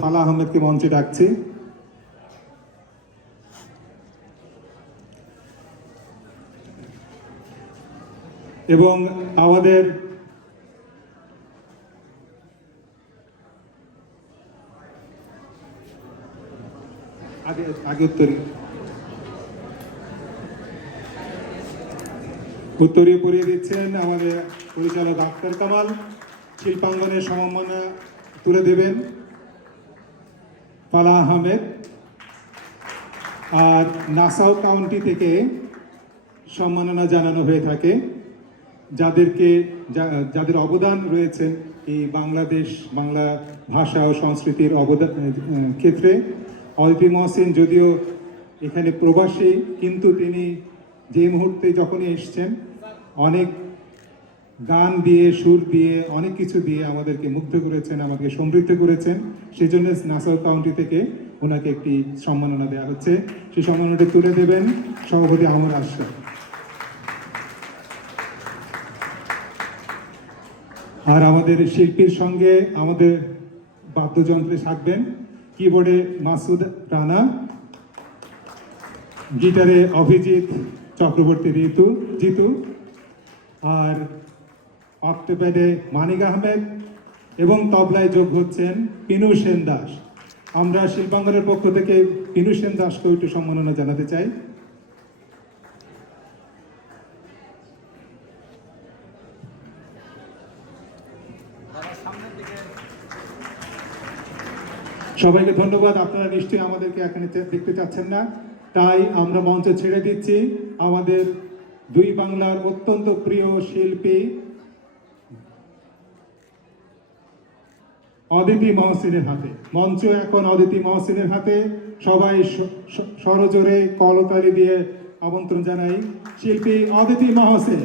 ফালা আহমেদকে মঞ্চে ডাকছি। এবং আমাদের আগে উত্তরীয় পড়িয়ে দিচ্ছেন আমাদের পরিচালক আক্তার কামাল। শিল্পাঙ্গনের সম্মাননা তুলে দেবেন ফালা আহমেদ। আর নাসাউ কাউন্টি থেকে সম্মাননা জানানো হয়ে থাকে যাদের অবদান রয়েছে এই বাংলা ভাষা ও সংস্কৃতির অবদান ক্ষেত্রে। অদিতি মহসিন যদিও এখানে প্রবাসী, কিন্তু তিনি যে মুহূর্তে যখনই এসছেন অনেক গান দিয়ে, সুর দিয়ে, অনেক কিছু দিয়ে আমাদেরকে মুগ্ধ করেছেন, আমাদেরকে সমৃদ্ধ করেছেন। সেই জন্য নাসাউ কাউন্টি থেকে ওনাকে একটি সম্মাননা দেওয়া হচ্ছে। সেই সম্মাননাটি তুলে দেবেন সভাপতি আমর আশরাফ। আর আমাদের শিল্পীর সঙ্গে আমাদের বাদ্যযন্ত্রে থাকবেন কিবোর্ডে মাসুদ রানা, গিটারে অভিজিৎ চক্রবর্তী জিতু, আর অক্টোপ্যাডে মানিক আহমেদ এবং তবলায় যোগ হচ্ছেন পিনু সেন দাস। আমরা শিল্পাঙ্গনের পক্ষ থেকে পিনু সেন দাসকে একটু সম্মাননা জানাতে চাই। সবাইকে ধন্যবাদ। আপনারা নিশ্চয়ই আমাদেরকে এখানে দেখতে চাচ্ছেন না, তাই আমরা মঞ্চ ছেড়ে দিচ্ছি আমাদের দুই বাংলার অত্যন্ত প্রিয় শিল্পী অদিতি মহসিনের হাতে। মঞ্চ এখন অদিতি মহসিনের হাতে। সবাই সরজোরে করতালি দিয়ে আমন্ত্রণ জানাই শিল্পী অদিতি মহসিন।